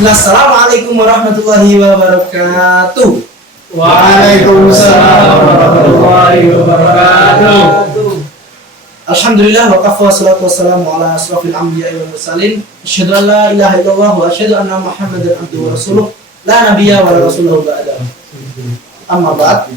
Assalamualaikum warahmatullahi wabarakatuh. Waalaikumsalam warahmatullahi wabarakatuh. Alhamdulillah wa kafa wassalatu wassalamu ala asrafil anbiya'i wal mursalin. Asyhadu an la ilaha illallah wa asyhadu anna Muhammadan abduhu wa rasuluh. La nabiyya wa la rasulahu ba'da. Amma ba'd.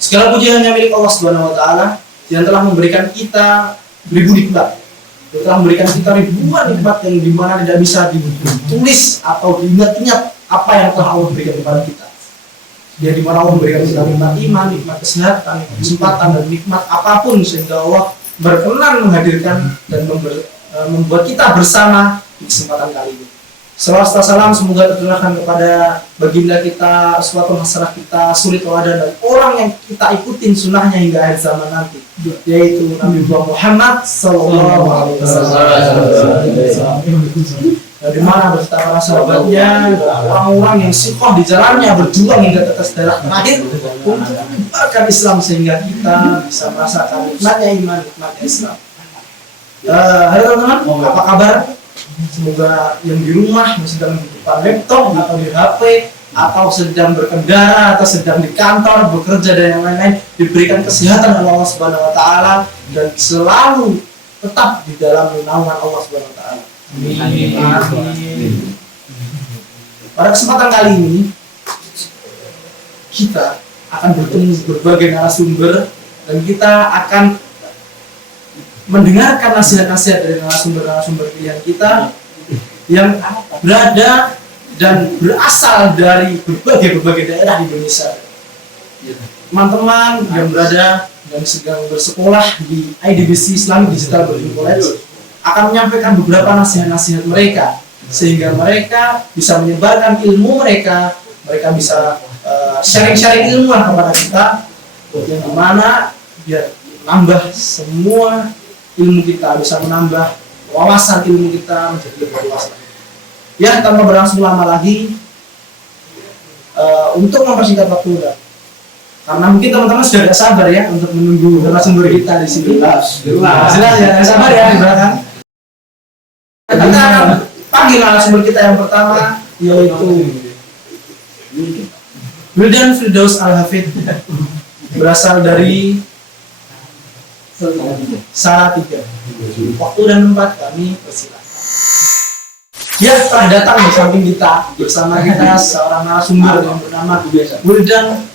Segala puji hanya milik Allah Subhanahu wa taala yang telah memberikan kita beribu nikmat. Dia telah memberikan kita ribuan nikmat yang dimana tidak bisa ditulis atau diingat-ingat apa yang telah Allah berikan kepada kita. Dia dimana Allah memberikan kita nikmat iman, nikmat kesehatan, nikmat kesempatan, dan nikmat apapun sehingga Allah berkenan menghadirkan dan membuat kita bersama di kesempatan kali ini. Salawat salam semoga tercurahkan kepada baginda kita, uswatun hasanah kita, suri teladan dan orang yang kita ikutin sunnahnya hingga akhir zaman nanti, yaitu Nabi Muhammad sallallahu alaihi wasallam. Dari mana beserta para sahabatnya, orang-orang yang sikoh di jalannya berjuang hingga tetes darah terakhir untuk menyebarkan Islam sehingga kita bisa merasakan nikmatnya iman, nikmatnya Islam. Halo teman-teman, apa kabar? Semoga yang di rumah yang sedang di depan laptop atau di HP atau sedang berkendara atau sedang di kantor bekerja dan yang lain-lain diberikan kesehatan oleh Allah Subhanahu wa taala dan selalu tetap di dalam naungan Allah Subhanahu wa taala. Amin. Pada kesempatan kali ini kita akan bertemu berbagai narasumber dan kita akan mendengarkan nasihat-nasihat dari narasumber-narasumber pilihan kita yang berada dan berasal dari berbagai daerah di Indonesia. Teman-teman yang berada dan sedang bersekolah di IDBC Islamic Digital Building College akan menyampaikan beberapa nasihat-nasihat mereka sehingga mereka bisa menyebarkan ilmu mereka bisa sharing-sharing ilmu kepada kita yang dimana biar menambah semua ilmu kita, bisa menambah wawasan ilmu kita menjadi lebih luas. Ya, tanpa berlangsung lama lagi, untuk mempersingkat waktu, karena mungkin teman-teman sudah tidak sabar ya untuk menunggu narasumber kita di sini. Jelas ya, sabar ya di belakang. Kita akan panggil narasumber kita yang pertama, yaitu Wildan Firdaus Al-Hafidh, berasal dari Salatiga. Waktu dan tempat kami persilakan. Dia telah datang di samping kita bersama kita seorang narasumber yang bernama Wildan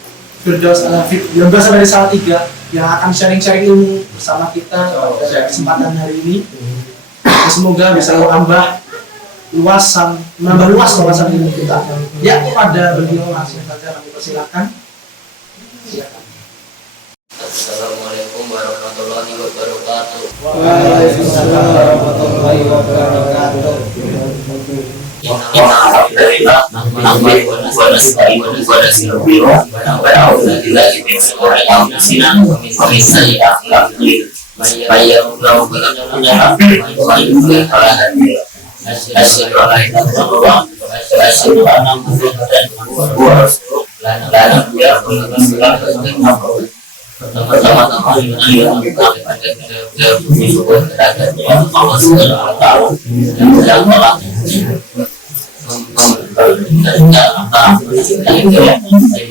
Firdaus Al-Hafidh yang berasal dari Salatiga yang akan sharing-sharing ilmu bersama kita pada kesempatan hari ini. Semoga bisa menambah luas wawasan ilmu kita. Ya, pada beliau langsung saja kami persilakan. Silakan. Assalamualaikum warahmatullahi wabarakatuh. Waalaikumsalam warahmatullahi wabarakatuh. Alhamdulillah, nahmaduhu wa nasta'inuhu wa nastaghfiruh wa na'udzu billahi min shururi anfusina wa min sayyi'ati a'malina. May yahdihillahu fala mudilla lahu wa may yudlil fala hadiya lahu. Asyhadu an la ilaha illallah wa asyhadu anna Muhammadan abduhu wa rasuluh. La nabiyya ba'dahu. Pertama-tama yang bersyukur terhadap Allah Subhanahu wa taala yang telah memberikan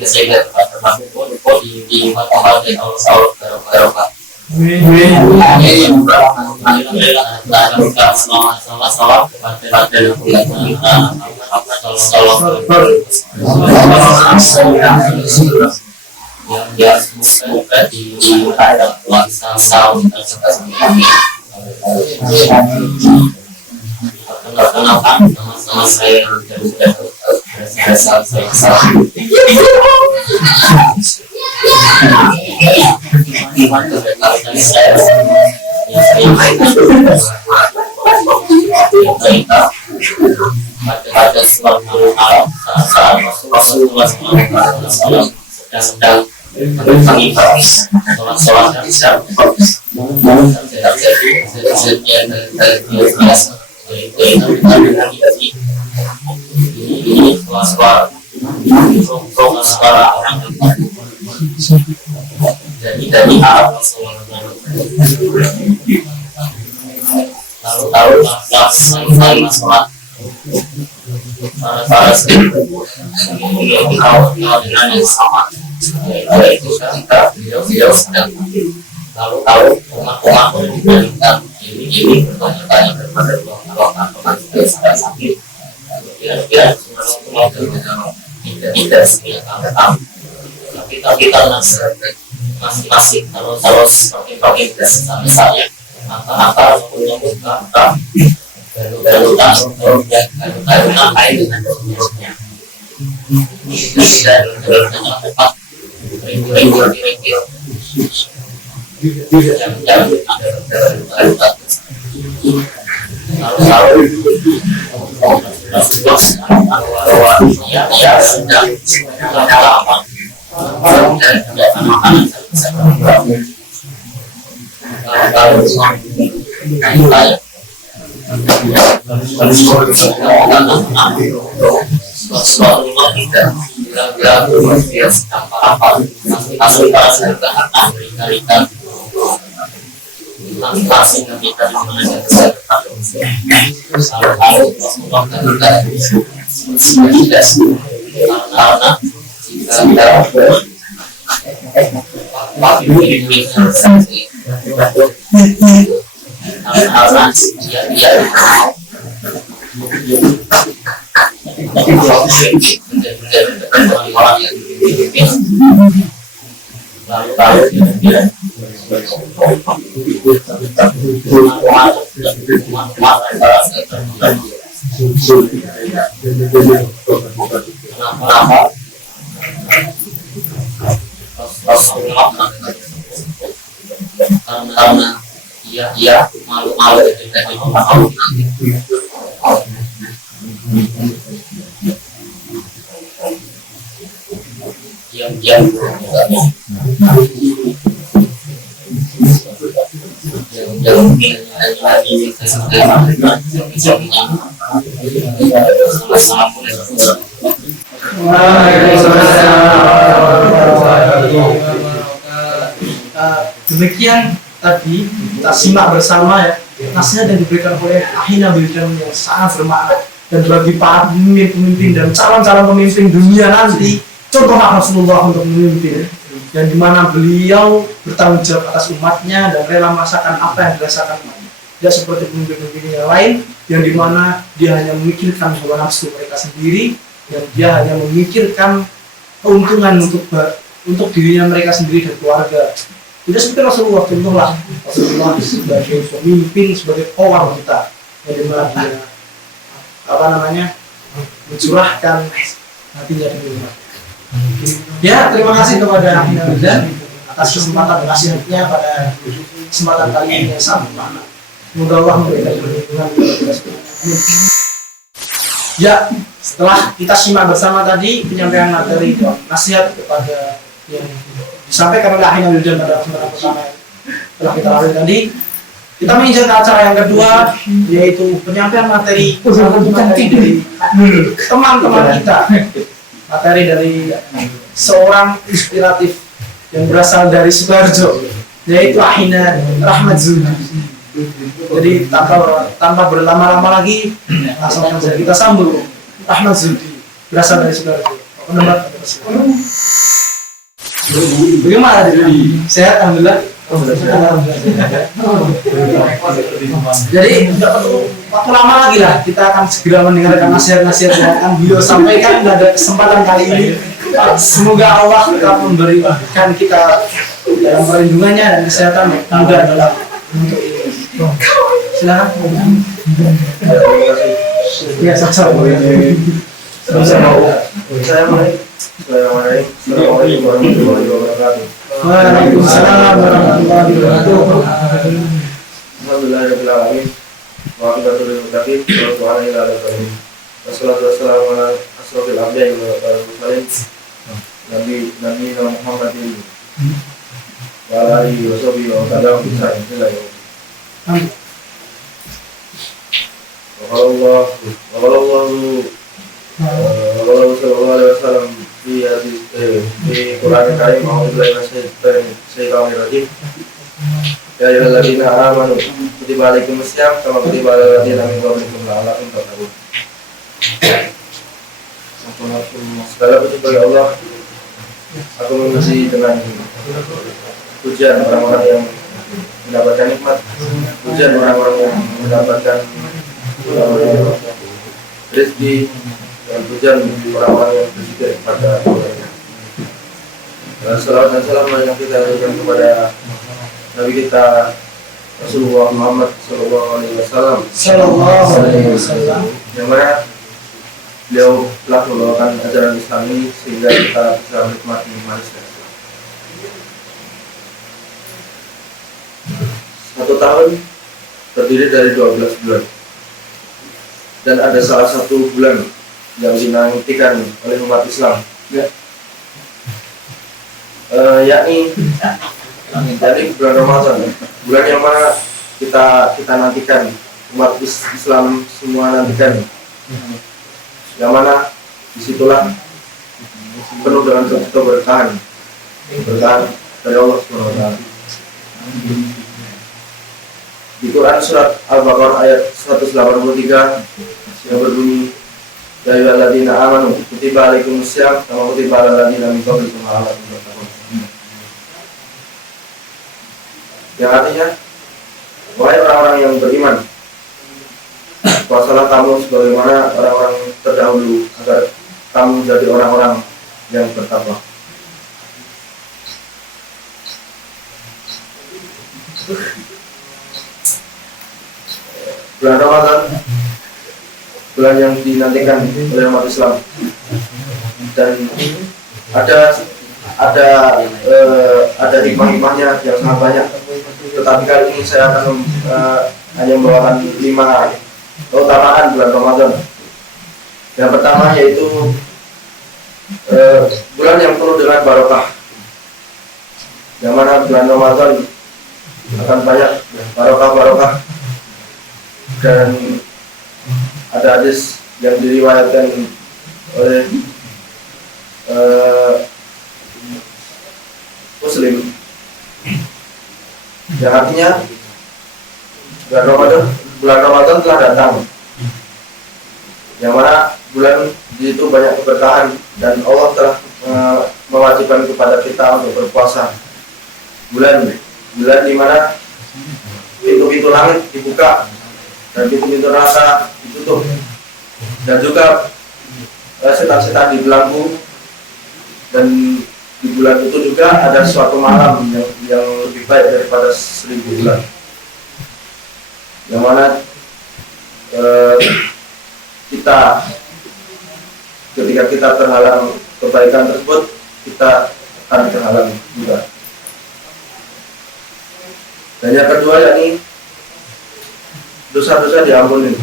sehingga di mata Allah barokah. Yang semoga di hadap kuasa perkenalkan sama saya pada suatu malam saat Rasulullah SAW sedang mengibar sholat isya terjadi kejadian biasa ini suara rombongan para orang dari Arab lalu lalu masalah para beliau dengan yang sama, yaitu ketika beliau sedang lalu umat diberikan ini bertanya-tanya kepada Allah apakah kita sedang sakit, kira-kira tidak sekian tahu, tapi karena masing-masing kalau seperti misalnya maka menyebut kata garuda kait dengan buruknya dan tepat ringgit jangan garuda lalu bahwa ya sedang lama dan tidak makanan kalau karena dia malu-malu dari orang yang demikian tadi kita simak bersama ya nasihat yang diberikan oleh Ahina Wildan yang sangat bermakna dan bagi para pemimpin dan calon-calon pemimpin dunia nanti contoh Rasulullah untuk memimpin dan dimana beliau bertanggung jawab atas umatnya dan rela merasakan apa yang dirasakan umatnya, tidak seperti pemimpin-pemimpin yang lain yang dimana dia hanya memikirkan hawa nafsu mereka sendiri dan dia hanya memikirkan keuntungan untuk dirinya mereka sendiri dan keluarga. Tidak seperti Rasulullah, contohlah Rasulullah sebagai pemimpin, sebagai kawal kita yang dimana dia mencurahkan hatinya demi umat. Ya, terima kasih kepada Ahina Wildan atas kesempatan nasihatnya pada kesempatan kali ini yang sangat bermakna. Semoga Allah memberikan perlindungan kepada kita semua. Ya, setelah kita simak bersama tadi penyampaian materi nasihat kepada yang disampaikan oleh Ahina Wildan pada kesempatan pertama telah kita lalui tadi, kita menginjak ke acara yang kedua, yaitu penyampaian materi dari teman-teman kita, materi dari seorang inspiratif yang berasal dari Sukoharjo, yaitu Ahina Rahmat Zudi. Jadi tanpa berlama-lama lagi, langsung saja kita sambut Rahmat Zudi, berasal dari Sukoharjo. Bagaimana tadi? Sehat, alhamdulillah. Jadi tidak perlu waktu lama lagi lah, kita akan segera mendengarkan nasihat-nasihat yang akan beliau sampaikan pada kesempatan kali ini. Semoga Allah tetap memberikan kita dalam perlindungannya dan kesehatan mudah dalam untuk ini. Silakan. Ya, sama-sama. Assalamualaikum warahmatullahi wabarakatuh. Waalaikumsalam warahmatullahi wabarakatuh. Alhamdulillahirabbil alamin. Wa billahi taufiq wa ila alamin. Wassalatu wassalamu ala asrofil anbiya'i wal mursalin. Nabi Muhammadin wa ala alihi wa sahbihi wa sallam bi sayyidina. Wa sallallahu alaihi wasallam di Quran Karim a'udzubillahi minasyaitonir rajim. Ya ayyuhalladzina amanu kutiba alaikumusiyam kama kutiba alal ladzina min qablikum la'allakum tattaqun. Segala puji bagi Allah. Aku memuji dengan pujian orang-orang yang mendapatkan nikmat, pujian orang-orang yang mendapatkan rezeki, dan pujian orang-orang yang berzikir pada Tuhannya. Salawat dan salam yang kita berikan kepada Nabi kita Rasulullah Muhammad Sallallahu Alaihi Wasallam, yang mana beliau telah membawakan ajaran Islam ini sehingga kita bisa menikmati manisnya. 1 tahun terdiri dari 12 bulan, dan ada salah satu bulan yang dinantikan oleh umat Islam, yakni bulan Ramadan, bulan yang mana kita nantikan, umat Islam semua nantikan, yang mana disitulah penuh dengan keberkahan dari Allah SWT. Di Quran surat Al-Baqarah ayat 183 yang berbunyi, ya ayyuhalladzina amanu kutiba alaikumusiyam kama kutiba alal ladzina min qablikum la'allakum tattaqun. Yang artinya, wahai orang-orang yang beriman, puasalah kamu sebagaimana orang-orang terdahulu agar kamu menjadi orang-orang yang bertakwa. Bulan Ramadan, bulan yang dinantikan oleh umat Islam, dan ada hikmah-hikmahnya yang sangat banyak. Tetapi kali ini saya akan hanya membawakan 5 keutamaan bulan Ramadan. Yang pertama yaitu bulan yang penuh dengan barokah, yang mana bulan Ramadan akan banyak barokah, dan ada hadis yang diriwayatkan oleh Muslim, yang artinya bulan Ramadan telah datang, yang mana bulan di situ banyak keberkahan, dan Allah telah mewajibkan kepada kita untuk berpuasa. Bulan di mana pintu-pintu langit dibuka dan pintu-pintu neraka ditutup, dan juga setan-setan dibelenggu. Dan di bulan itu juga ada suatu malam yang lebih baik daripada 1000 bulan, yang mana ketika kita terhalang kebaikan tersebut, kita akan terhalang juga. Dan yang kedua yakni dosa-dosa diampuni.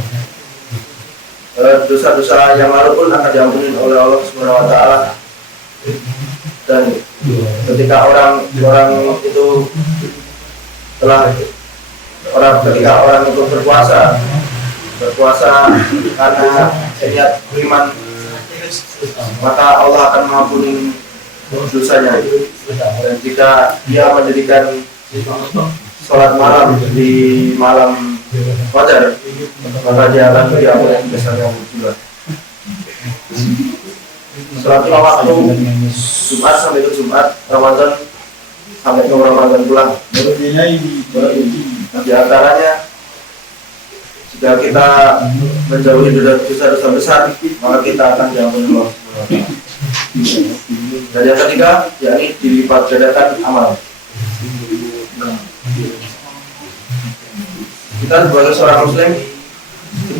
Dosa-dosa yang lalu pun akan diampuni oleh Allah Subhanahu wa taala. Dan ketika orang itu berpuasa karena niat beriman, maka Allah akan mengampuni dosanya. Dan jika dia mendirikan sholat malam di malam Fajar, maka dia akan diampuni dosanya juga. Sholat waktu Jumat sampai ke Jumat, Ramadan sampai ke Ramadan pulang. Di antaranya, jika kita menjauhi dosa-dosa besar, maka kita akan diampuni Allah. Dan yang ketiga, yakni dilipat gandakan amal. Kita sebagai seorang Muslim,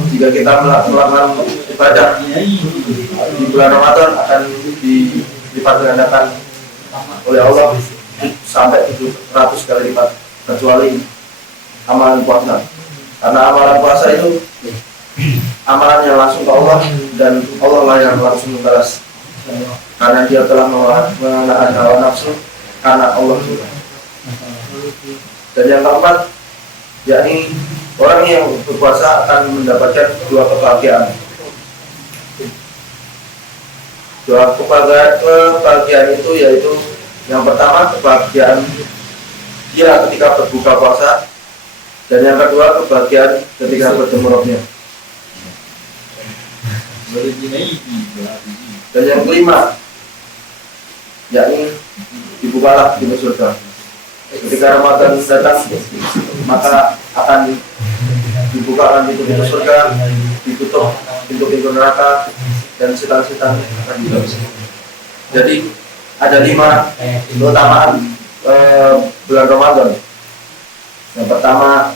jika kita melakukan ibadah di bulan Ramadan, akan dilipat gandakan oleh Allah sampai 700 kali lipat, kecuali amalan puasa. Karena amalan puasa itu amalan yang langsung ke Allah, dan Allah lah yang langsung membalas, karena dia telah menahan hawa nafsu karena Allah juga. Dan yang keempat, yakni orang yang berpuasa akan mendapatkan 2 kebahagiaan. Doa kebahagiaan itu yaitu yang pertama kebahagiaan dia ketika berbuka puasa, dan yang kedua kebahagiaan ketika bertemu Rabbnya. Dan yang kelima yakni dibukalah pintu surga. Ketika Ramadan datang, maka akan dibukakan pintu-pintu surga, ditutup pintu-pintu neraka, dan setan-setan akan dibebaskan. Jadi ada 5 keutamaan bulan Ramadan. Yang pertama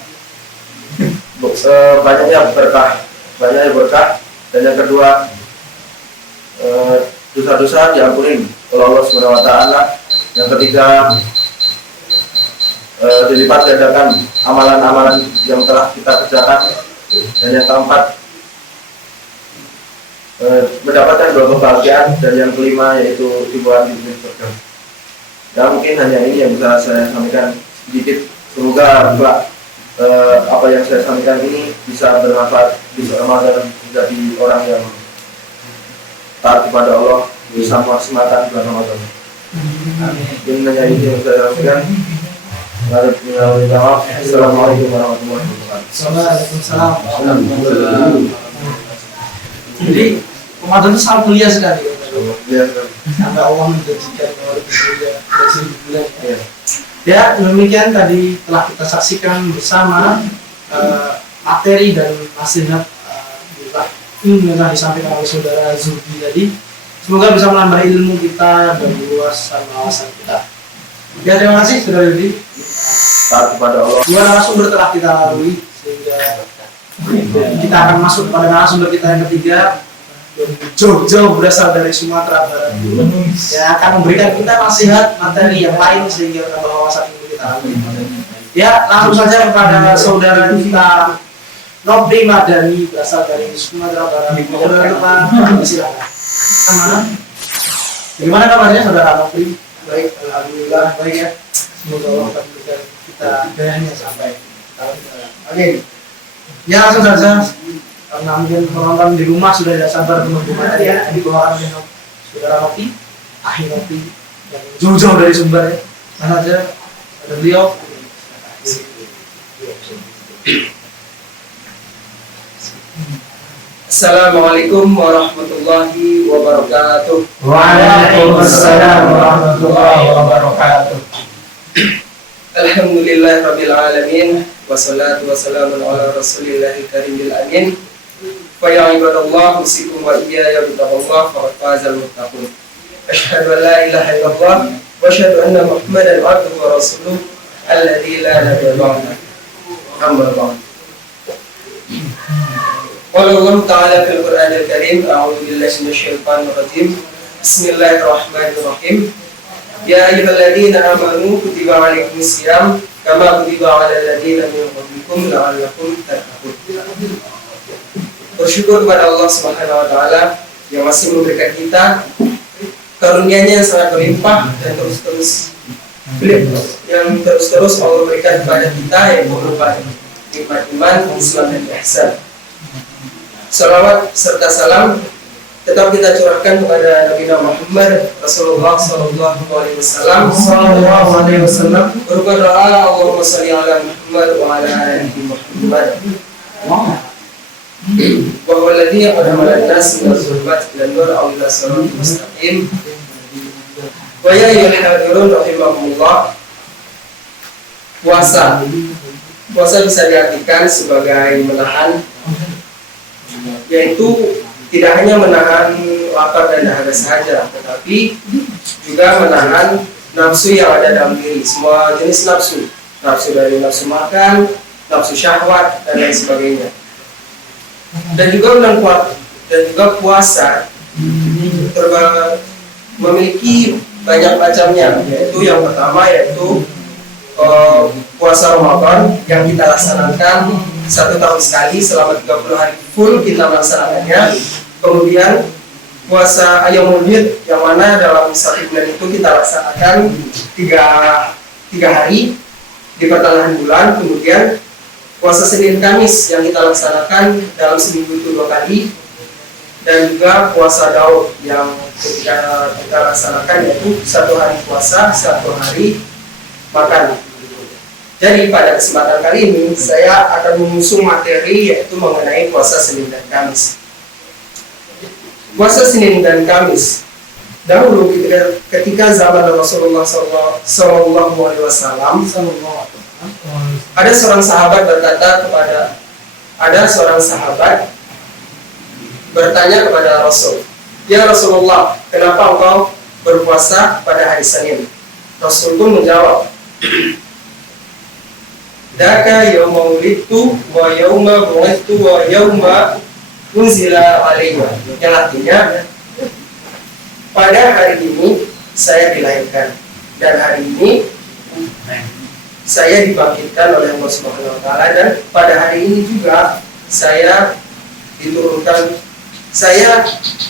banyaknya berkah, dan yang kedua dosa-dosa diampuni oleh Allah Subhanahu wa taala. Yang ketiga dilipat gandakan amalan-amalan yang telah kita kerjakan, dan yang keempat mendapatkan 2 kebahagiaan, dan yang kelima yaitu dibuat di surga. Ya, mungkin hanya ini yang bisa saya sampaikan sedikit. Semoga apa yang saya sampaikan ini bisa bermanfaat di Ramadan, menjadi orang yang taat kepada Allah, bisa memaksimalkan bulan Ramadan. Ini hanya ini yang saya sampaikan. Assalamualaikum warahmatullahi wabarakatuh. Waalaikumsalam. Jadi Ramadan itu sangat mulia sekali. Sampai Allah menjanjikan bahwa lebih mulia dari 1000 bulan. Ya, demikian tadi telah kita saksikan bersama materi dan nasihat ilmu yang disampaikan oleh saudara Zulfi tadi. Semoga bisa menambah ilmu kita dan meluaskan wawasan kita. Ya, terima kasih saudara Zulfi. Taat kepada Allah. 2 narasumber telah kita lalui, sehingga kita akan masuk kepada narasumber kita yang ketiga, jauh-jauh berasal dari Sumatera Barat, yang akan memberikan kita nasihat materi yang lain sehingga menambah wawasan ilmu kita. Ya, langsung saja kepada saudara kita Nobri Madani, berasal dari Sumatera Barat. Saudara kita, silakan. Aman. Bagaimana kabarnya saudara Nobri? Baik, alhamdulillah baik ya. Semoga Allah akan memberikan kita hidayahnya sampai tahun depan. Oke. Ya, langsung saja. Karena mungkin penonton di rumah sudah tidak sabar menunggu materi ya, dibawakan oleh saudara Nopi, Ahli Nopi, yang jauh-jauh dari Sumber ya. Mana aja ada beliau. Assalamualaikum warahmatullahi wabarakatuh. Waalaikumsalam warahmatullahi wabarakatuh. Alhamdulillahirabbil alamin, wassalatu wassalamu ala rasulillahil karimil amin. Wa ya ibadallah, usikum wa iyaya bittaqwallah, faqad fazal muttaqun. Asyhadu an la ilaha illallah wa asyhadu anna Muhammadan abduhu wa rasuluh alladzi la nabiyya ba'dahu. Amma ba'd. Qala Allah ta'ala fil Qur'anil Karim, a'udzu billahi minasyaitonir rajim. Bismillahirrahmanirrahim. Ya ayyuhalladzina amanu kutiba 'alaikumusiyam kama kutiba 'alal ladzina min qablikum la'allakum tattaqun. Bersyukur kepada Allah Subhanahu wa taala yang masih memberikan kita karunia-Nya yang sangat berlimpah dan terus-terus Allah berikan kepada kita, yang berupa nikmat iman, Islam dan ihsan. Salawat serta salam tetap kita curahkan kepada Nabi Muhammad Rasulullah sallallahu alaihi wasallam. Berupa doa Allahumma shalli ala Muhammad wa ala ali Muhammad. Wa huwa alladhi qadama lin-nas min az-zulumati ila-nur aw ila siratal mustaqim. Wa ya ayyuhal hadirun rahimakumullah. Puasa bisa diartikan sebagai menahan, yaitu tidak hanya menahan lapar dan dahaga saja, tetapi juga menahan nafsu yang ada dalam diri, semua jenis nafsu dari nafsu makan, nafsu syahwat dan lain sebagainya. Dan juga puasa memiliki banyak macamnya, yaitu yang pertama yaitu puasa Ramadan yang kita laksanakan 1 tahun sekali selama 30 hari full kita melaksanakannya. Kemudian puasa Ayyamul Bid yang mana dalam 1 bulan itu kita laksanakan 3 hari di pertengahan bulan. Kemudian puasa Senin Kamis yang kita laksanakan dalam seminggu itu 2 kali, dan juga puasa Daud yang ketika kita laksanakan, yaitu 1 hari puasa, 1 hari makan. Jadi pada kesempatan kali ini saya akan mengusung materi yaitu mengenai puasa Senin dan Kamis. Puasa Senin dan Kamis. Dahulu ketika zaman Rasulullah SAW, ada seorang sahabat bertanya kepada Rasul, "Ya Rasulullah, kenapa engkau berpuasa pada hari Senin?" Rasul pun menjawab, "Daka yauma wulidtu wa yauma bu'ithtu wa yauma unzila alayya." Yang artinya, pada hari ini saya dilahirkan dan hari ini saya dibangkitkan oleh Allah Subhanahu wa taala, dan pada hari ini juga saya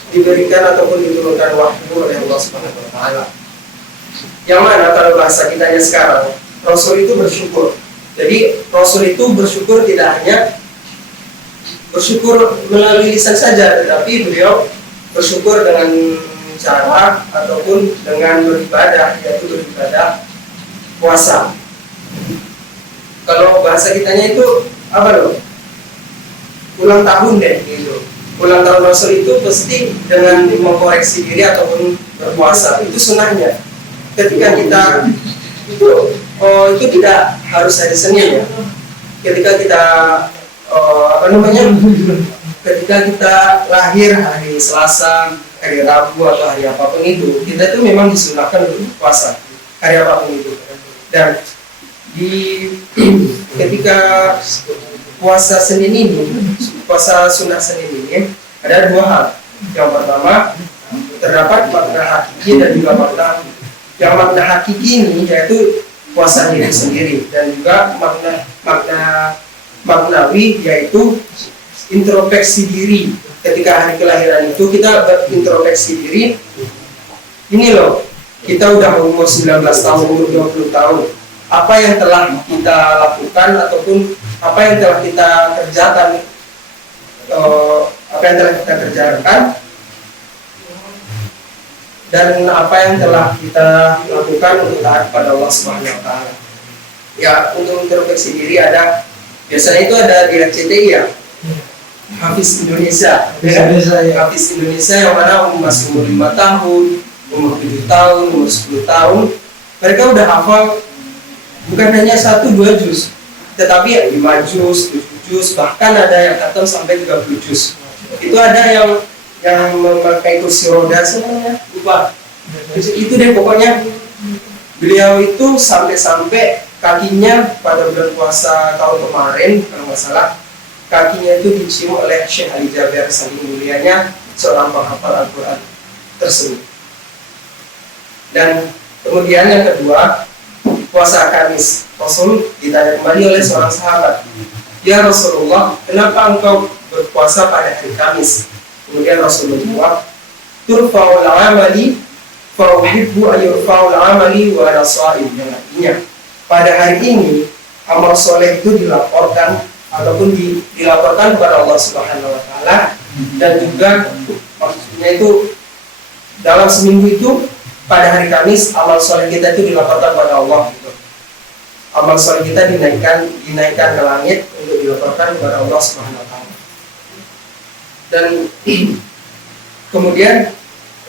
diberikan ataupun diturunkan wahyu oleh Allah Subhanahu wa taala. Yang mana kalau bahasa kitanya sekarang, Rasul itu bersyukur. Jadi Rasul itu bersyukur tidak hanya bersyukur melalui lisan saja, tetapi beliau bersyukur dengan cara ataupun dengan beribadah, yaitu beribadah puasa. Kalau bahasa kitanya itu apa loh? Ulang tahun deh gitu. Ulang tahun Rasul itu pasti dengan mengkoreksi diri ataupun berpuasa. Itu sunnahnya. Ketika kita itu tidak harus hari Senin ya. Ketika kita ketika kita lahir hari Selasa, hari Rabu atau hari apapun itu, kita itu memang disunahkan untuk puasa hari apapun itu. Dan ketika puasa Senin ini, puasa sunnah Senin ini ada 2 hal. Yang pertama, terdapat makna hakiki dan juga makna. Yang makna hakiki ini yaitu puasa diri sendiri, dan juga maknawi yaitu introspeksi diri. Ketika hari kelahiran itu kita berintrospeksi diri. Ini loh, kita udah umur 19 tahun, umur 20 tahun. Apa yang telah kita lakukan ataupun apa yang telah kita kerjakan, dan apa yang telah kita lakukan untuk taat pada Allah Subhanahu wa taala. Ya, untuk introspeksi diri biasanya itu ada di RCTI ya. Hafiz Indonesia, Hafiz Indonesia yang mana masih umur 5 tahun, umur 7 tahun, umur 10 tahun, mereka udah hafal bukan hanya 1-2 juz, tetapi 5 juz, 7 juz, bahkan ada yang khatam sampai 30 juz. Itu ada yang memakai kursi roda sebenarnya, lupa. Itu deh pokoknya. Beliau itu sampai kakinya pada bulan puasa tahun kemarin kalau nggak salah, kakinya itu dicium oleh Syekh Ali Jaber saking mulianya seorang penghafal Al-Quran tersebut. Dan kemudian yang kedua, puasa Kamis. Rasul ditanya kembali oleh seorang sahabat, "Ya Rasulullah, kenapa engkau berpuasa pada hari Kamis?" Kemudian Rasul menjawab, "Turfa'ul amali fa uhibbu an yurfa'ul amali wa ana sha'im." Yang artinya, pada hari ini amal soleh itu dilaporkan ataupun dilaporkan kepada Allah Subhanahu wa taala, dan juga maksudnya itu dalam seminggu itu pada hari Kamis amal soleh kita itu dilaporkan kepada Allah gitu. Amal soleh kita dinaikkan ke langit untuk dilaporkan kepada Allah Subhanahu wa taala. Dan kemudian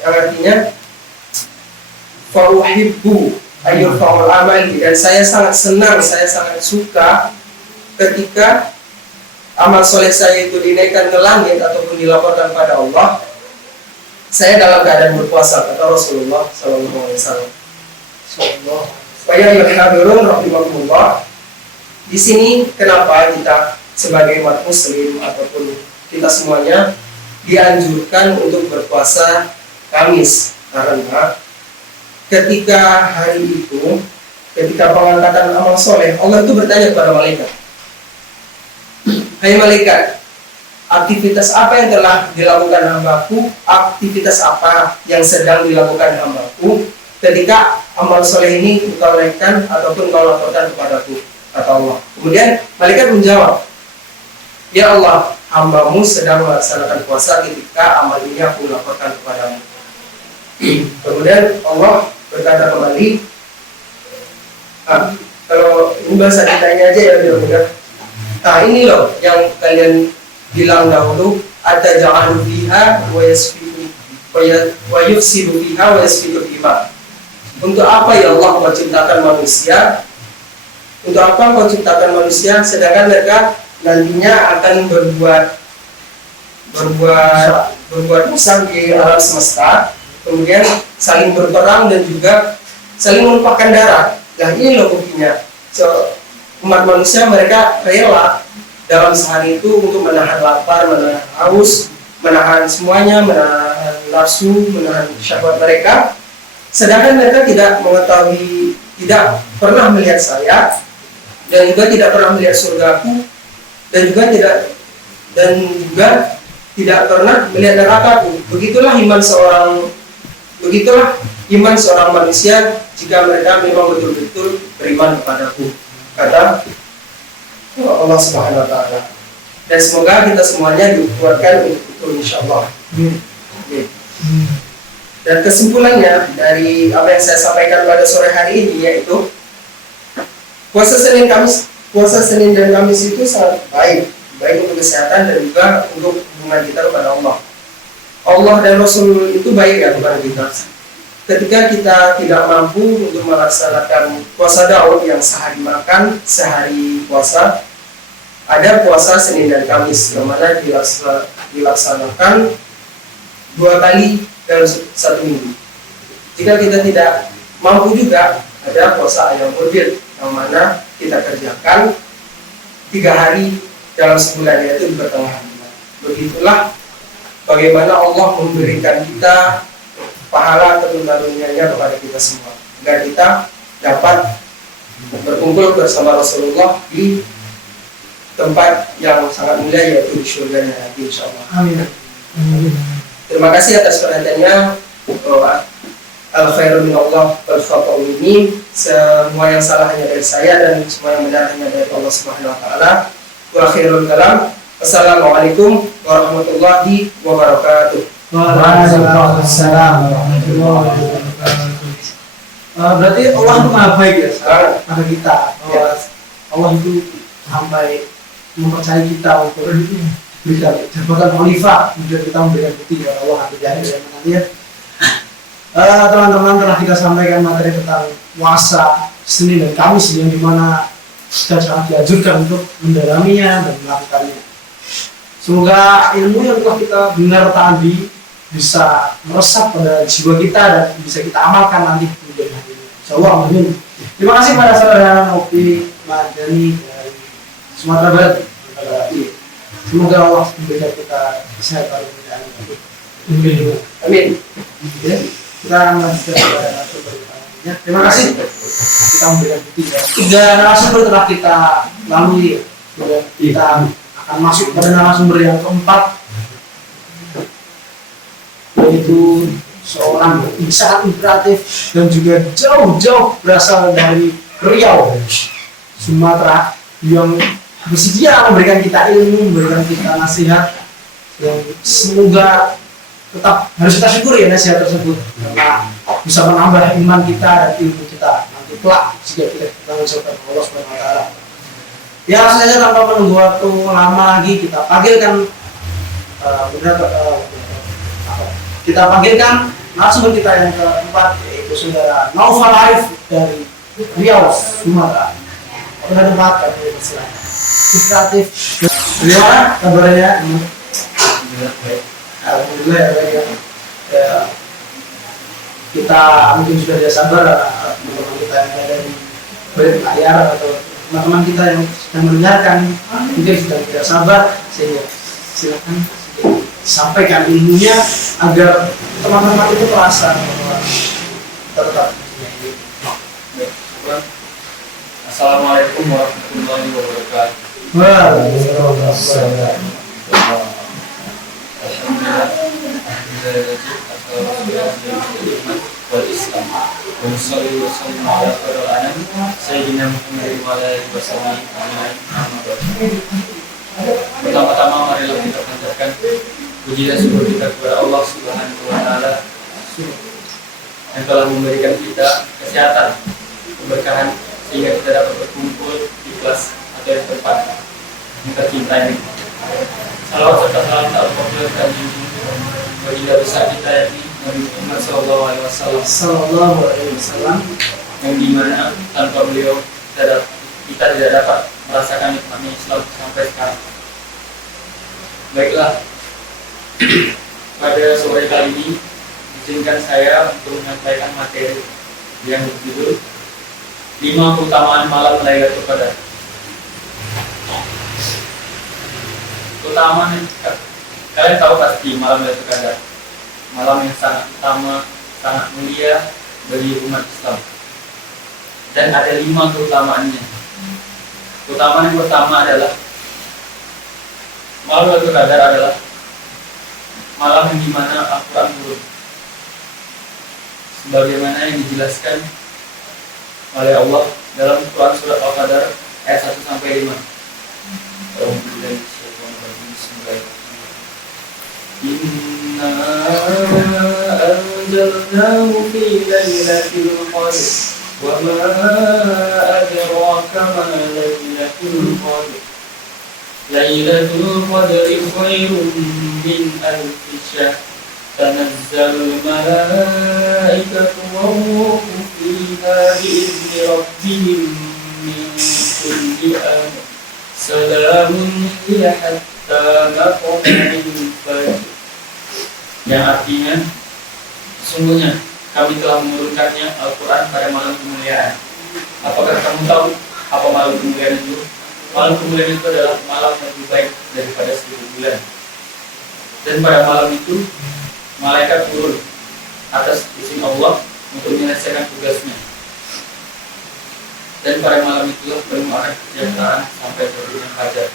yang artinya fa uhibbu ayyurfa'ul amali, dan saya sangat senang, saya sangat suka ketika amal soleh saya itu dinaikkan ke langit ataupun dilaporkan pada Allah, saya dalam keadaan berpuasa, kata Rasulullah SAW. Supaya hadirun rahimahullah, di sini kenapa kita sebagai umat Muslim ataupun kita semuanya dianjurkan untuk berpuasa Kamis, karena ketika hari itu, ketika pengangkatan amal soleh, Allah itu bertanya kepada malaikat, "Hai malaikat, aktivitas apa yang telah dilakukan hambaku, aktivitas apa yang sedang dilakukan hambaku ketika amal soleh ini engkau naikkan ataupun engkau laporkan kepadaku," kata Allah. Kemudian malaikat menjawab, "Ya Allah, hambamu sedang melaksanakan puasa ketika amal ini aku laporkan kepadamu." Kemudian Allah berkata kembali, kalau ini bahasa kitanya aja ya mudah-mudahan. Nah ini loh yang kalian bilang dahulu, ada jangan fiha wa yasfiku wa yufsidu fiha wa yasfiku bima. Untuk apa ya Allah kau ciptakan manusia? Untuk apa kau ciptakan manusia sedangkan mereka nantinya akan berbuat dosa di alam semesta, kemudian saling berperang dan juga saling menumpahkan darah. Nah ini loh buktinya. Umat manusia mereka rela dalam sehari itu untuk menahan lapar, menahan haus, menahan semuanya, menahan nafsu, menahan syahwat mereka. Sedangkan mereka tidak mengetahui, tidak pernah melihat saya, dan juga tidak pernah melihat surgaku, dan juga tidak pernah melihat nerakaku. Begitulah iman seorang manusia jika mereka memang betul-betul beriman kepadaku, kata Allah Subhanahu wa taala. Dan semoga kita semuanya dikuatkan untuk itu insyaallah. Dan kesimpulannya dari apa yang saya sampaikan pada sore hari ini yaitu puasa Senin dan Kamis itu sangat baik untuk kesehatan dan juga untuk hubungan kita kepada Allah. Allah dan Rasul itu baik ya kepada kita. Ketika kita tidak mampu untuk melaksanakan puasa Daud yang sehari makan, sehari puasa, ada puasa Senin dan Kamis yang mana dilaksanakan 2 kali dalam 1 minggu. Jika kita tidak mampu juga, ada puasa ayam berbir yang mana kita kerjakan 3 hari dalam sebulan, yaitu di pertengahan bulan. Begitulah bagaimana Allah memberikan kita pahala keturunan-Nya kepada kita semua, agar kita dapat berkumpul bersama Rasulullah di tempat yang sangat mulia, yaitu di surga nanti insyaallah. Amin. Terima kasih atas perhatiannya. Al-khairu min Allah wal khata'u minni. Semua yang salah hanya dari saya dan semua yang benar hanya dari Allah Subhanahu wa taala. Wa akhirul kalam. Assalamualaikum warahmatullahi wabarakatuh. Waalaikumsalam warahmatullahi wabarakatuh. Berarti Allah itu maha baik ya pada kita. Allah itu sampai mempercayai kita untuk berikan jabatan khalifah, kemudian kita memberikan bukti kepada Allah nanti ya. Teman-teman, telah kita sampaikan materi tentang puasa Senin dan Kamis yang dimana kita sangat dianjurkan untuk mendalaminya dan melakukannya. Semoga ilmu yang telah kita dengar tadi bisa meresap pada jiwa kita dan bisa kita amalkan nanti menjadi hadiah. Insyaallah, amin. Terima kasih pada saudara Nopi Madani dari Sumatera Barat. Semoga Allah memberikan kita kesehatan dan amin. Amin. Ya, kita lanjutkan pada narasumber berikutnya. Terima kasih. Kita memberikan bukti ya. 3 narasumber telah kita lalui. Kita akan masuk pada narasumber yang keempat, yaitu seorang yang sangat inspiratif dan juga jauh-jauh berasal dari Riau, Sumatera, yang bersedia memberikan kita ilmu, memberikan kita nasihat yang semoga tetap harus kita syukuri ya nasihat tersebut, karena bisa menambah iman kita dan ilmu kita nanti kelak jika kita bertanggung jawab Allah Subhanahu wa taala. Ya, saja tanpa menunggu waktu lama lagi kita panggilkan narasumber kita yang keempat, yaitu saudara Naufal Arif dari Riau, Sumatera. Pada tempat kami bersilakan. Inspiratif. Bagaimana kabarnya? Alhamdulillah ya. Kita mungkin sudah tidak sabar teman-teman kita yang ada di balik layar atau teman-teman kita yang sedang mendengarkan mungkin sudah tidak sabar, sehingga silakan sampaikan ilmunya agar teman-teman itu merasa bahwa kita tetap. Assalamualaikum warahmatullahi wabarakatuh. Waalaikumsalam. Pertama-tama marilah kita panjatkan puji dan syukur kita kepada Allah Subhanahu wa taala yang telah memberikan kita kesehatan, keberkahan, sehingga kita dapat berkumpul di kelas atau yang tempat yang tercinta ini. Salawat serta salam terpujikan baginda besar kita yakni Nabi Muhammad SAW, Sallallahu alaihi wasallam, yang dimana tanpa beliau kita tidak dapat merasakan nikmatnya Islam sampai sekarang. Baiklah, pada sore kali ini izinkan saya untuk menyampaikan materi yang berjudul 5 keutamaan malam Lailatul Qadar. Keutamaan, kalian tahu pasti malam Lailatul Qadar, malam yang sangat utama, sangat mulia bagi umat Islam. Dan ada 5 keutamaannya. Keutamaan yang pertama adalah malam Lailatul Qadar adalah malam yang dimana Al-Quran turun, sebagaimana yang dijelaskan oleh Allah dalam Quran surat Al-Qadar ayat 1 sampai 5. Inna anzalnahu fi lailatul qadr wa ma adraka ma lailatul qadr. Lailatul qadri khairun min alfi syahr. Tanazzalul malaikatu war-ruhu fiha bi'izni rabbihim min kulli amr. Salamun hiya hatta matla'il fajr. Yang artinya, sesungguhnya kami telah menurunkannya Al-Quran pada malam kemuliaan. Apakah kamu tahu apa malam kemuliaan itu? Malam kemuliaan itu adalah malam yang lebih baik daripada 1000 bulan. Dan pada malam itu malaikat turun atas izin Allah untuk menyelesaikan tugasnya. Dan pada malam itulah bermuara kesejahteraan sampai terbitnya fajar.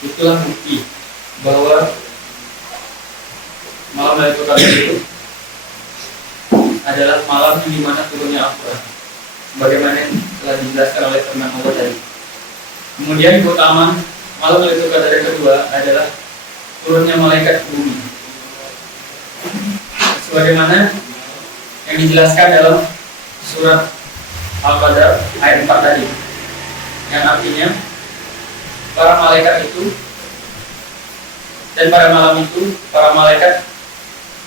Itulah bukti bahwa malam Lailatul Qadar itu adalah malam yang dimana turunnya Al-Quran, sebagaimana yang telah dijelaskan oleh firman Allah tadi. Kemudian keutamaan malam Lailatul Qadar yang kedua adalah turunnya malaikat ke bumi, sebagaimana yang dijelaskan dalam surat Al-Qadar ayat 4 tadi, yang artinya para malaikat itu, dan pada malam itu para malaikat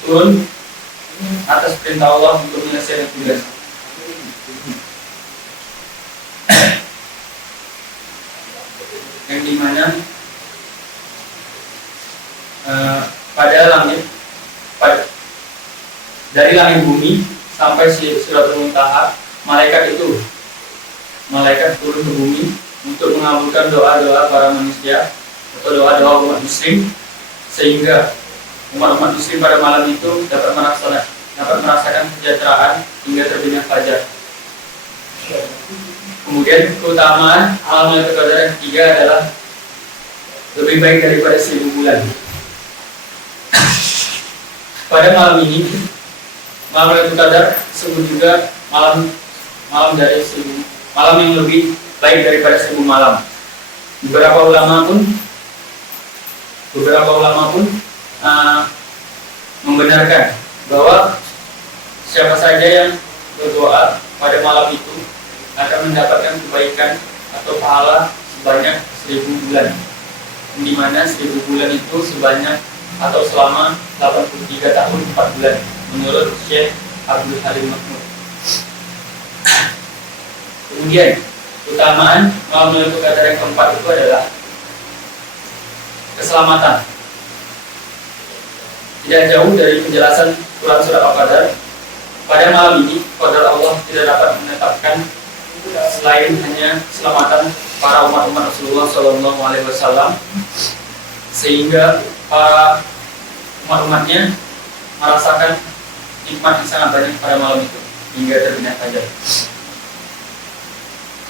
turun atas perintah Allah untuk menyelesaikan tugas. Yang dimana pada langit, dari langit bumi sampai Sidratul Muntaha, malaikat turun ke bumi untuk mengabulkan doa-doa para manusia atau doa-doa umat muslim, sehingga umat-umat muslim pada malam itu dapat merasakan kesejahteraan hingga terbitnya fajar. Kemudian keutamaan malam Lailatul Qadar yang ketiga adalah lebih baik daripada 1000 bulan. Pada malam ini, malam Lailatul Qadar disebut juga malam yang lebih baik daripada 1000 malam. Beberapa ulama pun membenarkan bahwa siapa saja yang berdoa pada malam itu akan mendapatkan kebaikan atau pahala sebanyak 1000 bulan, di mana 1000 bulan itu sebanyak atau selama 83 tahun 4 bulan menurut Syekh Abdul Halim Mahmud. Kemudian keutamaan malam Lailatul Qadar yang keempat itu adalah keselamatan. Tidak jauh dari penjelasan Quran surat Al-Qadar, pada malam ini qadar Allah tidak dapat menetapkan selain hanya keselamatan para umat-umat Rasulullah SAW, sehingga para umat-umatnya merasakan nikmat yang sangat banyak pada malam itu hingga terbitnya fajar.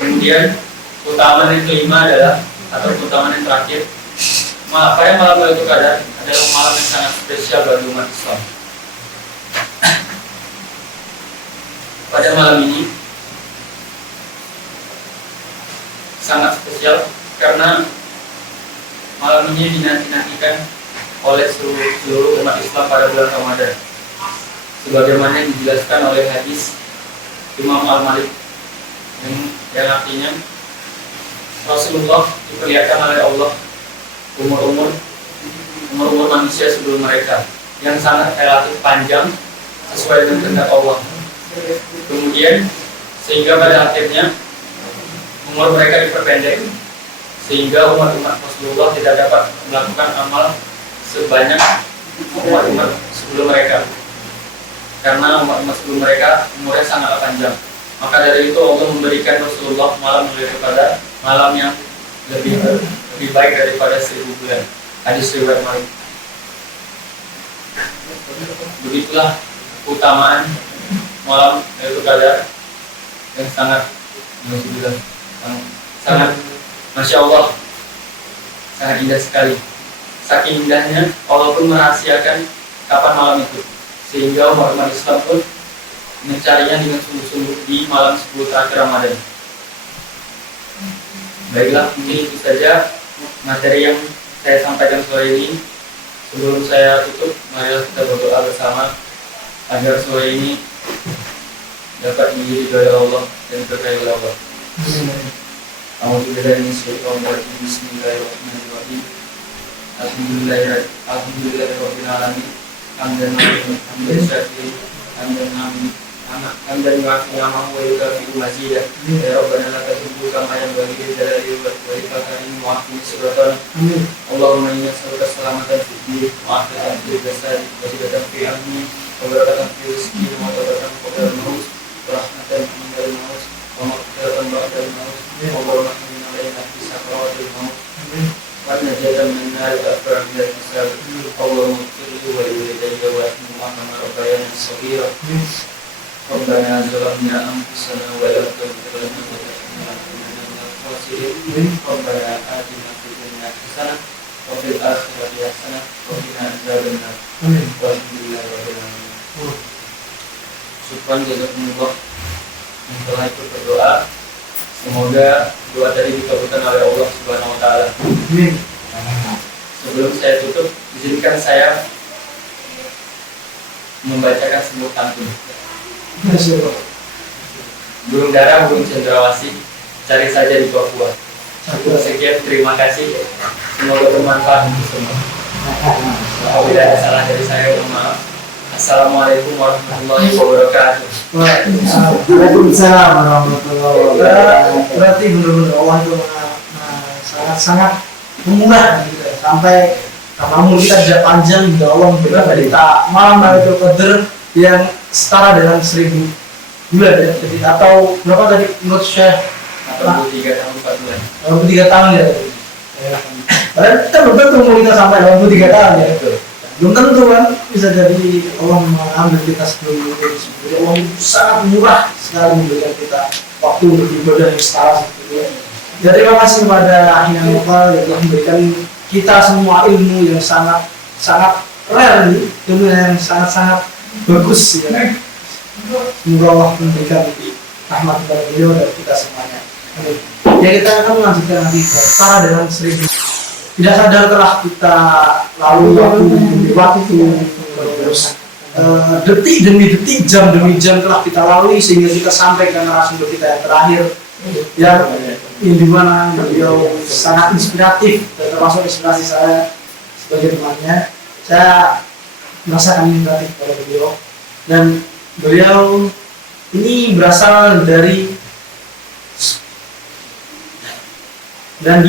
Kemudian keutamaan yang kelima adalah, atau keutamaan yang terakhir, pada malam Lailatul Qadar adalah malam yang sangat spesial bagi umat Islam. Pada malam ini sangat spesial karena malam ini dinanti-nantikan oleh seluruh umat Islam pada bulan Ramadan, sebagaimana yang dijelaskan oleh hadis Imam Al-Malik yang artinya Rasulullah diperlihatkan oleh Allah umur manusia sebelum mereka yang sangat relatif panjang sesuai dengan kehendak Allah. Kemudian sehingga pada akhirnya umur mereka diperpendek sehingga umat-umat Rasulullah tidak dapat melakukan amal sebanyak umat-umat sebelum mereka, karena umat-umat sebelum mereka umurnya sangat panjang. Maka dari itu Allah memberikan Rasulullah malam daripada malam yang lebih baik daripada 1000 bulan. Hadis riwayat Malik. Begitulah keutamaan malam Lailatul Qadar yang sangat Masya Allah, sangat indah sekali. Saking indahnya Allah pun merahasiakan kapan malam itu, sehingga umat Islam pun mencarinya dengan sungguh-sungguh di malam 10 terakhir Ramadan. Baiklah, mungkin itu saja materi yang saya sampaikan sore ini. Sebelum saya tutup, marilah kita berdoa bersama agar sore ini dapat diridhoi oleh Allah dan diberkahi oleh Allah. Bismillahirrahmanirrahim. Alhamdulillahirabbil alamin. Hamdan syakirin, hamdan yu'afina wa yukafi'u mazidah. Ya Rabbana laka syukru kama yanbaghi li jalali wajhika wa karim wa aqim siratan. Allahumma inna nas'aluka salamatan fid din wa afiyatan fil jasad wa hidayatan fi ilmi wa barakatan fi rizqi wa barakatan qabla al-maut wa rahmatan inda al-maut wa maghfiratan ba'da al-maut. Allahumma inna alaina fi sakaratil maut wa najatan min nar wa afran min al-hisab. Allahumma ighfir wa liwalidayya wa arhamhuma kama rabbayani shaghira. Rabbana zalamna anfusana wa la taghfir lana wa tarhamna lanakunanna minal khasirin. Rabbana atina fid dunya hasanah wa fil akhirati hasanah wa qina adzabannar. Walhamdulillahirabbil alamin. Syukran jazakumullah. Setelah itu berdoa, semoga doa tadi dikabulkan oleh Allah Subhanahu wa taala. Sebelum saya tutup, izinkan saya membacakan sebuah pantun. Burung dara, burung cendrawasih, cari saja di Papua. Sekian, terima kasih. Semoga bermanfaat untuk semua. Apabila ada salah dari saya, mohon maaf. Assalamualaikum warahmatullahi wabarakatuh. Waalaikumsalam warahmatullahi wabarakatuh. Berarti benar-benar Allah itu sangat murah gitu. Sampai namun kita tidak panjang, juga Allah memberikan kita malam Lailatul Qadar yang setara dengan 1000 bulan ya. Jadi atau berapa tadi menurut Syekh? 83 tahun 4 bulan. 83 tahun ya. Padahal kita belum tentu mau kita sampai 83 tahun ya. Belum tentu kan, bisa jadi Allah mengambil kita sebelum itu. Jadi Allah sangat murah sekali memberikan kita waktu untuk ibadah yang setara seperti itu. Jadi terima kasih kepada Ahli Al-Muqal yang telah memberikan kita semua ilmu yang sangat rare, ilmu yang sangat bagus ya. Semoga Allah memberikan rahmat kepada beliau dan kita semuanya. Ya, kita akan melanjutkan nanti setara dengan 1000. Tidak sadar telah kita lalu waktu terus detik demi detik, jam demi jam telah kita lalui sehingga kita sampai ke narasumber kita yang terakhir yang di mana beliau sangat inspiratif dan termasuk inspirasi saya sebagai temannya. Saya merasakan inspiratif pada beliau dan beliau ini berasal dari Jawa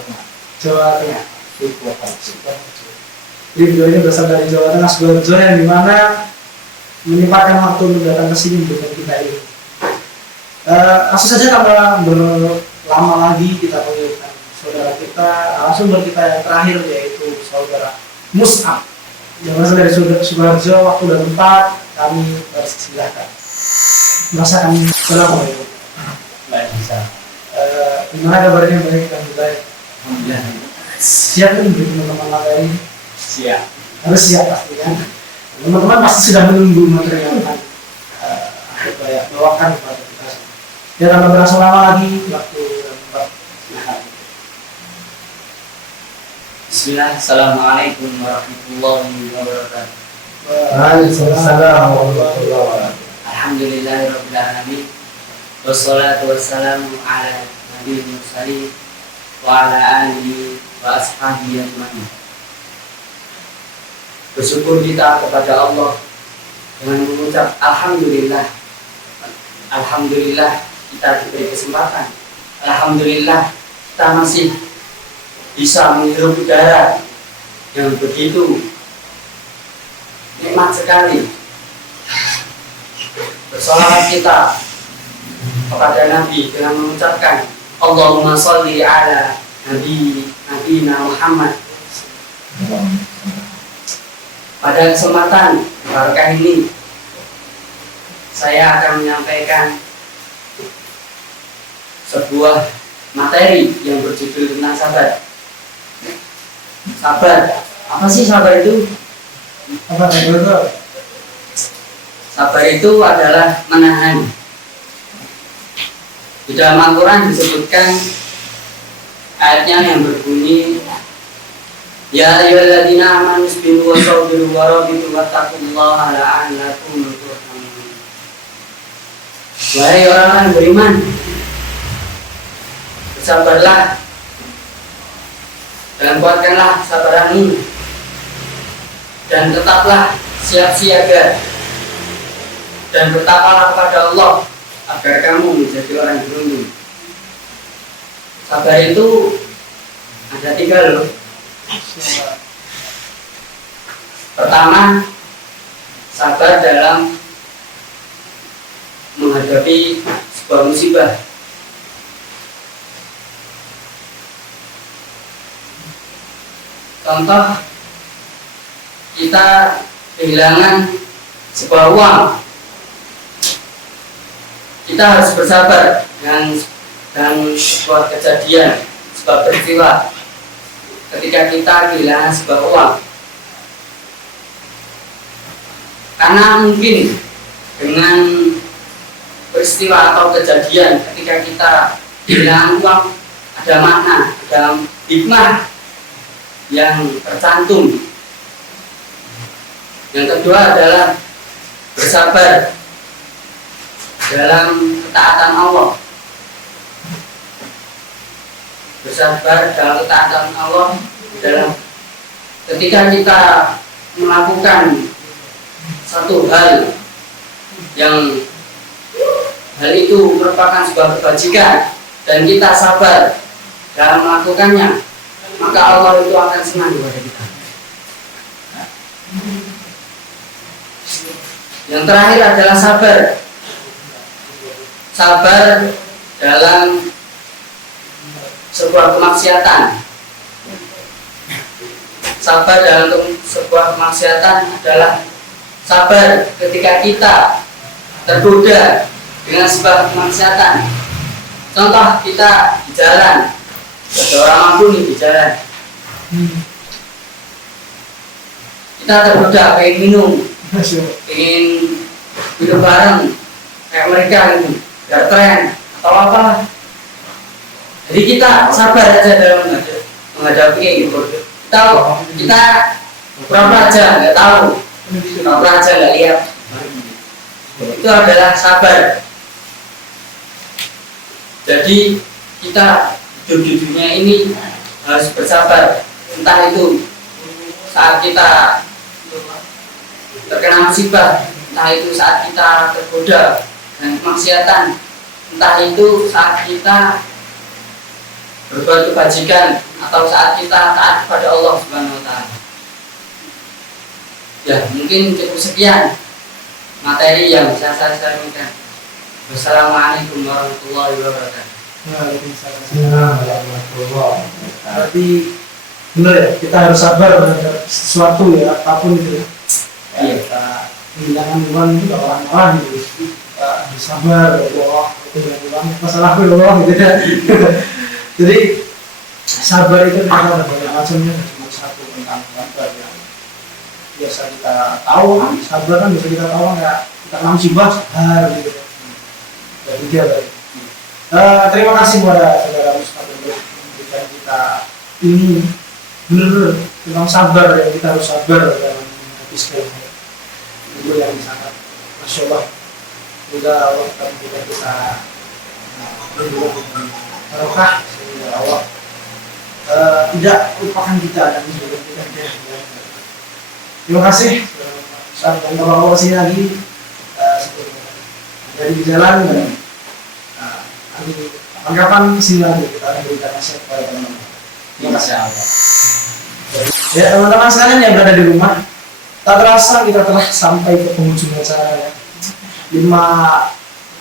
Tengah. Jadi beliau ini berasal dari Jawa Tengah, Sidoarjo, yang dimana menyempatkan waktu untuk datang ke sini untuk kita ini. Langsung saja tanpa berlama lagi kita panggilkan saudara kita, sumber kita yang terakhir, yaitu saudara Mus'ab yang berasal dari Sidoarjo. Waktu dan tempat kami persilahkan. Merasakan Assalamualaikum. Baik, bisa. Gimana kabarnya? Baik, baik. Alhamdulillah. Siap nih untuk teman-teman materi? Siap. Harus siap pastinya. Teman-teman pasti sudah menunggu materi yang akan bawakan kepada kita. Ya, tanpa berlangsung lama lagi, waktu dan tempat. Bismillah, Assalamualaikum warahmatullahi wabarakatuh. Waalaikumsalam warahmatullahi wabarakatuh. Alhamdulillahirabbil alamin. Wassalatu wassalamu ala nabiyil mursalin wa ala alihi wa ashabihi ajmain. Bersyukur kita kepada Allah dengan mengucap alhamdulillah. Alhamdulillah kita diberi kesempatan. Alhamdulillah kita masih bisa menghirup udara yang begitu nikmat sekali. Bersolawat kita kepada Nabi dengan mengucapkan Allahumma sholli ala Nabiyina Muhammad. Pada kesempatan barakah ini saya akan menyampaikan sebuah materi yang berjudul tentang sabar. Sabar, apa sih sabar itu? Apa itu? Sabar itu adalah menahan. Di dalam Al-Quran disebutkan ayatnya yang berbunyi Ya ayyuhalladzina amanu isbiru wa sabiru wa rabitu wattaqullaha la'allakum turhamun. Wahai orang-orang beriman, bersabarlah dan kuatkanlah sabaranmu dan tetaplah siap siaga dan bertakwalah kepada Allah agar kamu menjadi orang beruntung. Sabar itu ada 3 loh. Pertama, sabar dalam menghadapi sebuah musibah. Contoh, kita kehilangan sebuah uang, kita harus bersabar dengan sebuah kejadian, sebuah peristiwa ketika kita kehilangan sebuah uang. Karena mungkin dengan peristiwa atau kejadian ketika kita kehilangan uang ada makna, ada hikmah yang tercantum. Yang kedua adalah bersabar dalam ketaatan Allah. Bersabar dalam ketaatan Allah dalam ketika kita melakukan satu hal yang hal itu merupakan sebuah kebajikan dan kita sabar dalam melakukannya, maka Allah itu akan senang kepada kita. Yang terakhir adalah sabar. Sabar dalam sebuah kemaksiatan. Sabar dalam sebuah kemaksiatan adalah sabar ketika kita tergoda dengan sebuah kemaksiatan. Contoh, kita di jalan, ada orang mampu nih di jalan, kita tergoda pengen minum, pengen minum bareng kayak mereka gitu, biar tren atau apa. Jadi kita sabar aja dalam menghadapi gitu. Kita pura-pura aja nggak tahu, pura-pura aja nggak lihat. Itu adalah sabar. Jadi kita hidup di dunia ini harus bersabar. Entah itu saat kita terkena musibah, entah itu saat kita tergoda dengan kemaksiatan, entah itu saat kita berbuat kebajikan, atau saat kita taat kepada Allah Subhanahu wa Ta'ala. Ya, mungkin cukup sekian materi yang bisa saya sampaikan. Wassalamualaikum warahmatullahi wabarakatuh. Waalaikumsalam warahmatullahi wabarakatuh. Berarti benar ya, kita harus sabar terhadap sesuatu ya, apapun itu. Iya. Kita kehilangan uang itu gak orang-orang gitu. Kita harus sabar, Allah itu dengan uang masalahku Allah gitu ya. Jadi sabar itu ada banyak macamnya, cuma satu tentang sabar yang biasa kita tahu kan. Sabar kan bisa kita tahu nggak, kita musibah sabar gitu. Dan tiga tadi. Terima kasih kepada saudara Mustafa untuk memberikan kita ilmu benar-benar tentang sabar yang kita harus sabar dalam menghadapi segala hal. Itu yang sangat masya Allah. Semoga Allah kita bisa memberikan barokah sehingga Allah tidak lupakan kita dan menjadikan kita yang baik. Terima kasih. Sampai kalau sini lagi dari jalan dan kapan sini lagi kita akan berikan nasihat kepada teman-teman. Terima kasih Allah. Ya teman-teman sekalian yang berada di rumah, tak terasa kita telah sampai ke penghujung acara ya. 5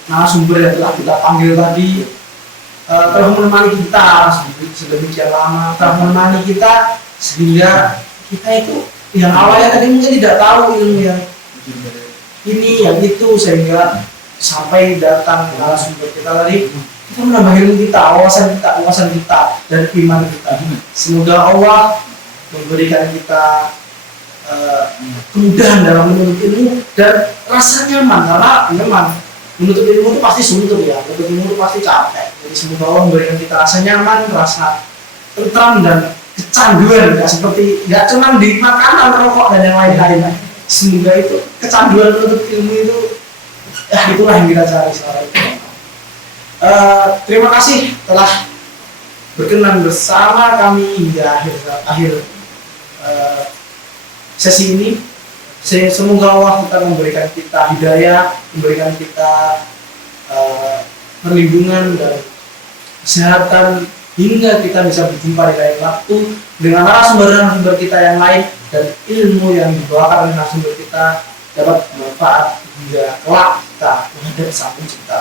narasumber yang telah kita panggil tadi telah menemani kita sedemikian lama, telah menemani kita sehingga kita itu yang awalnya tadi mungkin tidak tahu ilmu yang ini yang itu, sehingga sampai datang narasumber kita tadi kita menambah ilmu kita, wawasan kita dan iman kita. Semoga Allah memberikan kita kemudahan dalam menuntut ilmu dan rasa nyaman, karena memang menuntut ilmu itu pasti suntuk ya, menuntut ilmu itu pasti capek. Jadi semoga Allah memberikan kita rasa nyaman, rasa tentram dan kecanduan, nggak seperti nggak cuma di makanan, rokok dan yang lain-lain. Semoga itu kecanduan menuntut ilmu itu itulah yang kita cari sekarang. Terima kasih telah berkenan bersama kami hingga akhir sesi ini. Semoga Allah kita memberikan kita hidayah, memberikan kita perlindungan dan kesehatan hingga kita bisa berjumpa di lain waktu dengan narasumber kita yang lain, dan ilmu yang dibawakan oleh narasumber kita dapat bermanfaat hingga kelak kita menghadap Sang Pencipta.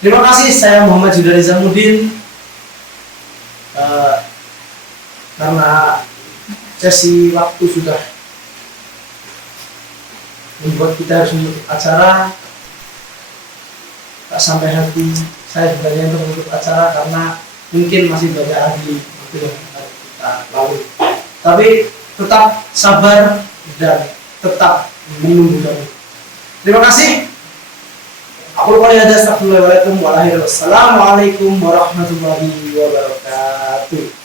Terima kasih, saya Muhammad Judari Zamuddin. Karena sesi waktu sudah membuat kita harus menutup acara, tak sampai hati saya sebenarnya untuk menutup acara karena mungkin masih banyak lagi waktu yang harus kita lalui. Tapi tetap sabar dan tetap menunggu kami. Terima kasih. Aku lupa ya, astagfirullahaladzim. Wassalamualaikum warahmatullahi wabarakatuh.